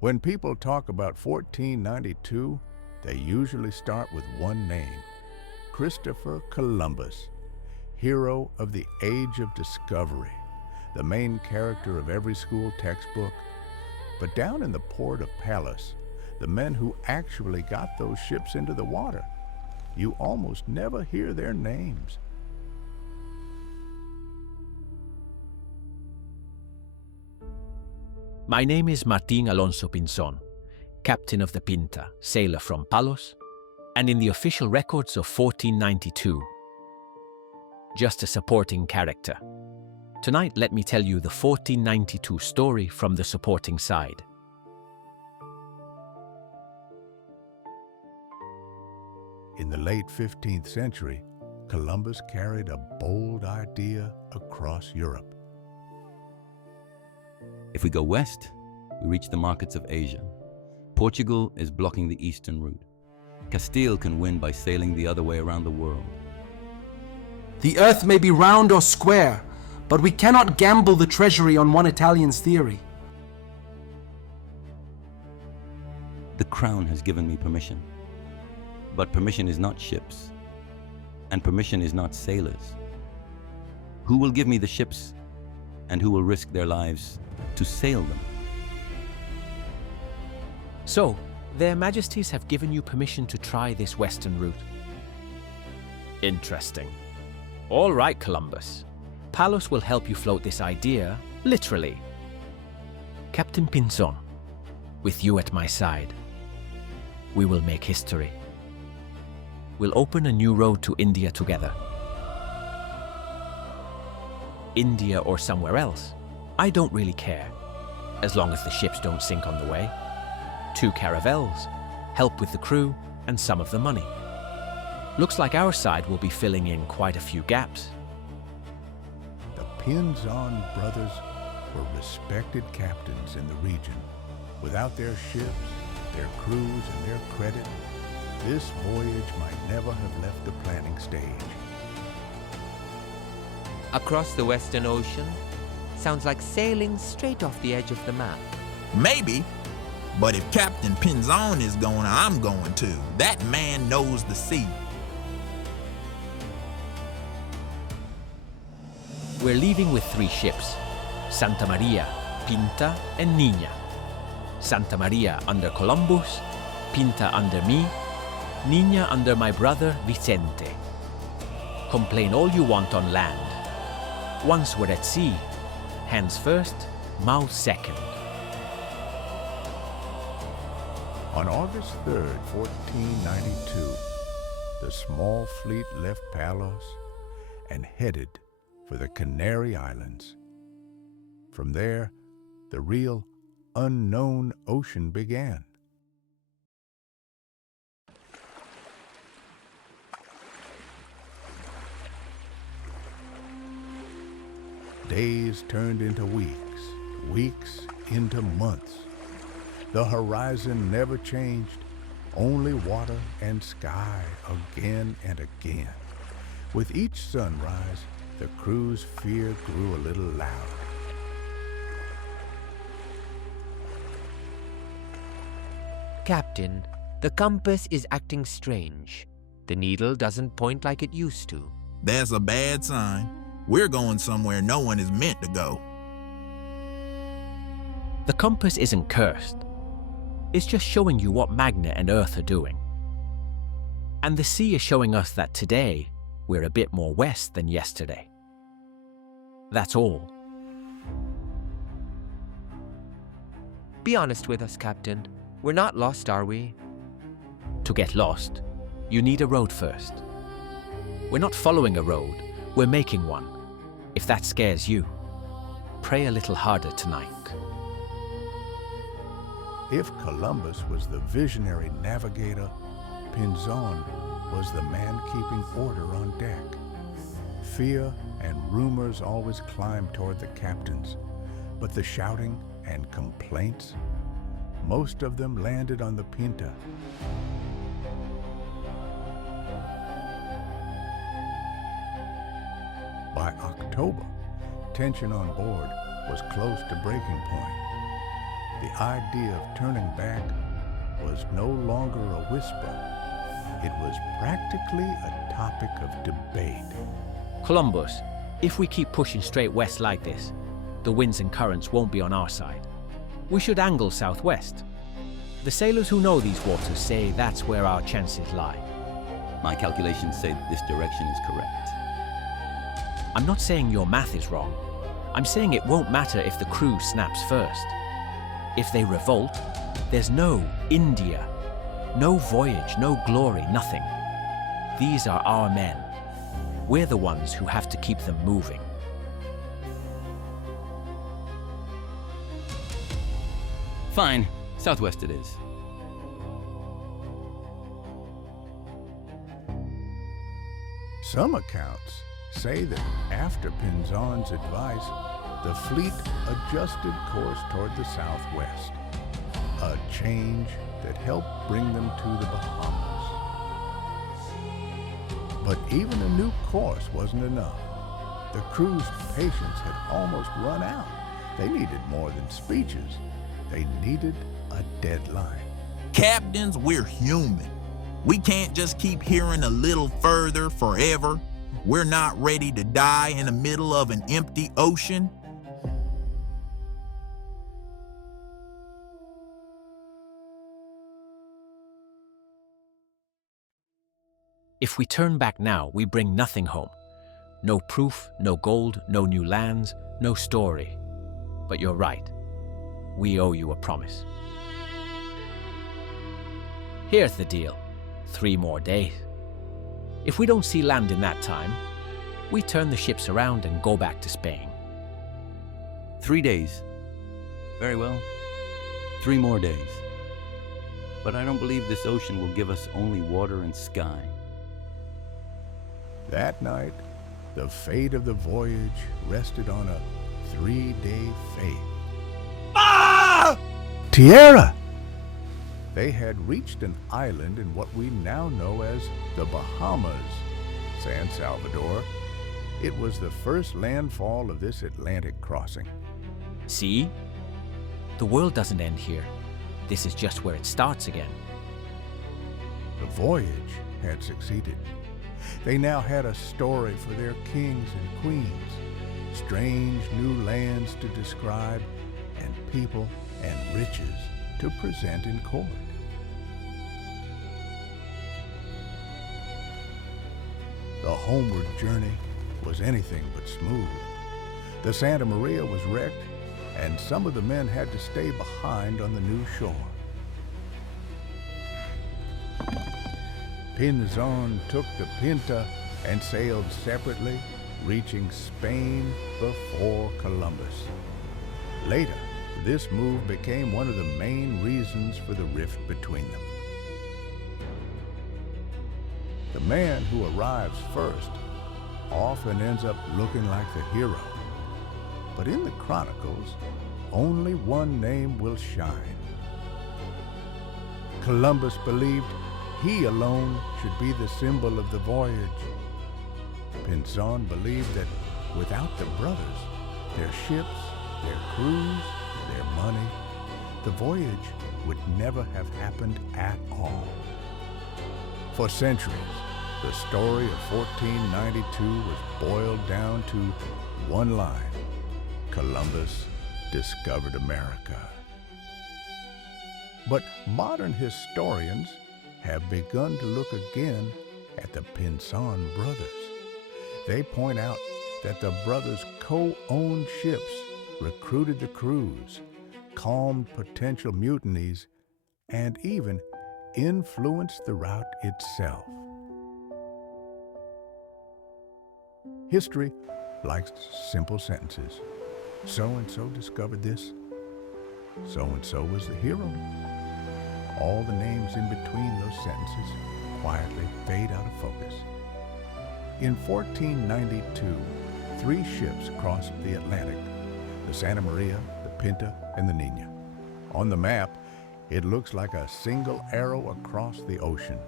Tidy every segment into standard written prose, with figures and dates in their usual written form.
When people talk about 1492, they usually start with one name: Christopher Columbus, hero of the Age of Discovery, the main character of every school textbook. But down in the port of Palos, the men who actually got those ships into the water, you almost never hear their names. My name is Martín Alonso Pinzón, captain of the Pinta, sailor from Palos, and in the official records of 1492, just a supporting character. Tonight, let me tell you the 1492 story from the supporting side. In the late 15th century, Columbus carried a bold idea across Europe. If we go west, we reach the markets of Asia. Portugal is blocking the eastern route. Castile can win by sailing the other way around the world. The earth may be round or square, but we cannot gamble the treasury on one Italian's theory. The crown has given me permission. But permission is not ships, and permission is not sailors. Who will give me the ships, and who will risk their lives to sail them? So, their majesties have given you permission to try this western route. Interesting. All right, Columbus. Palos will help you float this idea, literally. Captain Pinzón, with you at my side, we will make history. We'll open a new road to India together. India or somewhere else, I don't really care, as long as the ships don't sink on the way. 2 caravels, help with the crew, and some of the money. Looks like our side will be filling in quite a few gaps. The Pinzón brothers were respected captains in the region. Without their ships, their crews, and their credit, this voyage might never have left the planning stage. Across the Western Ocean? Sounds like sailing straight off the edge of the map. Maybe, but if Captain Pinzón is going, I'm going too. That man knows the sea. We're leaving with 3 ships: Santa Maria, Pinta, and Niña. Santa Maria under Columbus, Pinta under me, Niña under my brother Vicente. Complain all you want on land. Once we're at sea, hands first, mouth second. On August 3rd, 1492, the small fleet left Palos and headed for the Canary Islands. From there, the real unknown ocean began. Days turned into weeks, weeks into months. The horizon never changed, only water and sky again and again. With each sunrise, the crew's fear grew a little louder. Captain, the compass is acting strange. The needle doesn't point like it used to. That's a bad sign. We're going somewhere no one is meant to go. The compass isn't cursed. It's just showing you what Magna and Earth are doing. And the sea is showing us that today, we're a bit more west than yesterday. That's all. Be honest with us, Captain. We're not lost, are we? To get lost, you need a road first. We're not following a road, we're making one. If that scares you, pray a little harder tonight. If Columbus was the visionary navigator, Pinzón was the man keeping order on deck. Fear and rumors always climbed toward the captains, but the shouting and complaints, most of them landed on the Pinta. By October, tension on board was close to breaking point. the idea of turning back was no longer a whisper. It was practically a topic of debate. Columbus, if we keep pushing straight west like this, the winds and currents won't be on our side. We should angle southwest. The sailors who know these waters say that's where our chances lie. My calculations say that this direction is correct. I'm not saying your math is wrong. I'm saying it won't matter if the crew snaps first. If they revolt, there's no India, no voyage, no glory, nothing. These are our men. We're the ones who have to keep them moving. Fine, southwest it is. Some accounts say that after Pinzon's advice, the fleet adjusted course toward the southwest, a change that helped bring them to the Bahamas. But even a new course wasn't enough. The crew's patience had almost run out. They needed more than speeches. They needed a deadline. Captains, we're human. We can't just keep hearing a little further forever. We're not ready to die in the middle of an empty ocean. If we turn back now, we bring nothing home. No proof, no gold, no new lands, no story. But you're right. We owe you a promise. Here's the deal. 3 more days. If we don't see land in that time, we turn the ships around and go back to Spain. 3 days. Very well. 3 more days. But I don't believe this ocean will give us only water and sky. That night, the fate of the voyage rested on a 3-day faith. Ah! Tierra! They had reached an island in what we now know as the Bahamas, San Salvador. It was the first landfall of this Atlantic crossing. See? The world doesn't end here. This is just where it starts again. The voyage had succeeded. They now had a story for their kings and queens, strange new lands to describe, and people and riches to present in court. The homeward journey was anything but smooth. The Santa Maria was wrecked, and some of the men had to stay behind on the new shore. Pinzón took the Pinta and sailed separately, reaching Spain before Columbus. Later, this move became one of the main reasons for the rift between them. The man who arrives first often ends up looking like the hero. But in the chronicles, only one name will shine. Columbus believed he alone should be the symbol of the voyage. Pinzón believed that without the brothers, their ships, their crews, their money, the voyage would never have happened at all. For centuries, the story of 1492 was boiled down to one line: Columbus discovered America. But modern historians have begun to look again at the Pinzón brothers. They point out that the brothers co-owned ships, recruited the crews, calmed potential mutinies, and even influenced the route itself. History likes simple sentences. So-and-so discovered this. So-and-so was the hero. All the names in between those sentences quietly fade out of focus. In 1492, 3 ships crossed the Atlantic: the Santa Maria, the Pinta, and the Niña. On the map, it looks like a single arrow across the ocean.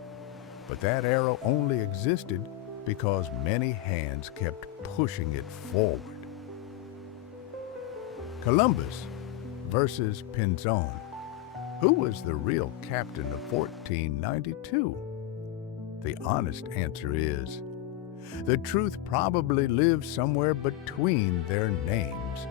But that arrow only existed because many hands kept pushing it forward. Columbus versus Pinzón. Who was the real captain of 1492? The honest answer is, the truth probably lives somewhere between their names.